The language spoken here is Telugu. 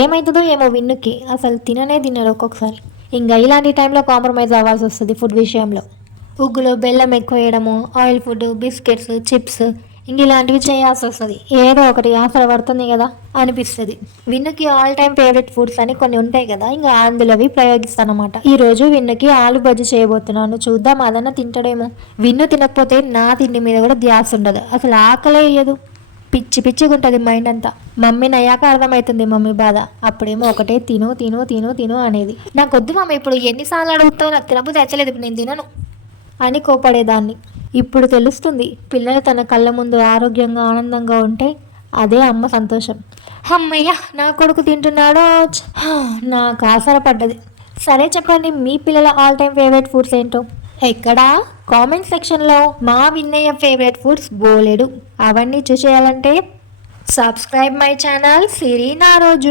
ఏమవుతుందో ఏమో విన్నుకి, అసలు తిననే తినడు ఒక్కొక్కసారి. ఇంకా ఇలాంటి టైంలో కాంప్రమైజ్ అవ్వాల్సి వస్తుంది ఫుడ్ విషయంలో. ఉగ్గులో బెల్లం ఎక్కువ వేయడము, ఆయిల్ ఫుడ్, బిస్కెట్స్, చిప్స్ ఇంక ఇలాంటివి చేయాల్సి వస్తుంది. ఏదో ఒకటి ఆఫర్ పడుతుంది కదా అనిపిస్తుంది. విన్నుకి ఆల్ టైమ్ ఫేవరెట్ ఫుడ్స్ అని కొన్ని ఉంటాయి కదా, ఇంకా అందులోవి ప్రయోగిస్తానమాట. ఈ రోజు విన్నుకి ఆలు బజ్జీ చేయబోతున్నాను, చూద్దాం అదన్నా తింటాడేమో. విన్ను తినకపోతే నా తిండి మీద కూడా ధ్యాస ఉండదు, అసలు ఆకలే వేయదు. పిచ్చి పిచ్చిగా ఉంటుంది మైండ్ అంతా. మమ్మీని అయ్యాక అర్థమవుతుంది మమ్మీ బాధ. అప్పుడేమో ఒకటే తిను తిను తిను తిను అనేది. నాకు వద్దు మమ్మీ, ఇప్పుడు ఎన్నిసార్లు అడుగుతావు, నాకు తినబుద్ధి తెచ్చలేదు, ఇప్పుడు నేను తినను అని కోపడేదాన్ని. ఇప్పుడు తెలుస్తుంది, పిల్లలు తన కళ్ళ ముందు ఆరోగ్యంగా ఆనందంగా ఉంటే అదే అమ్మ సంతోషం. అమ్మయ్య నా కొడుకు తింటున్నాడో, నాకు ఆసరపడ్డది. సరే చెప్పండి, మీ పిల్లల ఆల్ టైమ్ ఫేవరెట్ ఫుడ్స్ ఏంటో ఎక్కడా కామెంట్ సెక్షన్లో. మా విన్నయ్య ఫేవరెట్ ఫుడ్స్ బోలెడు, అవన్నీ చూసేయాలంటే subscribe my channel Siri Naroju.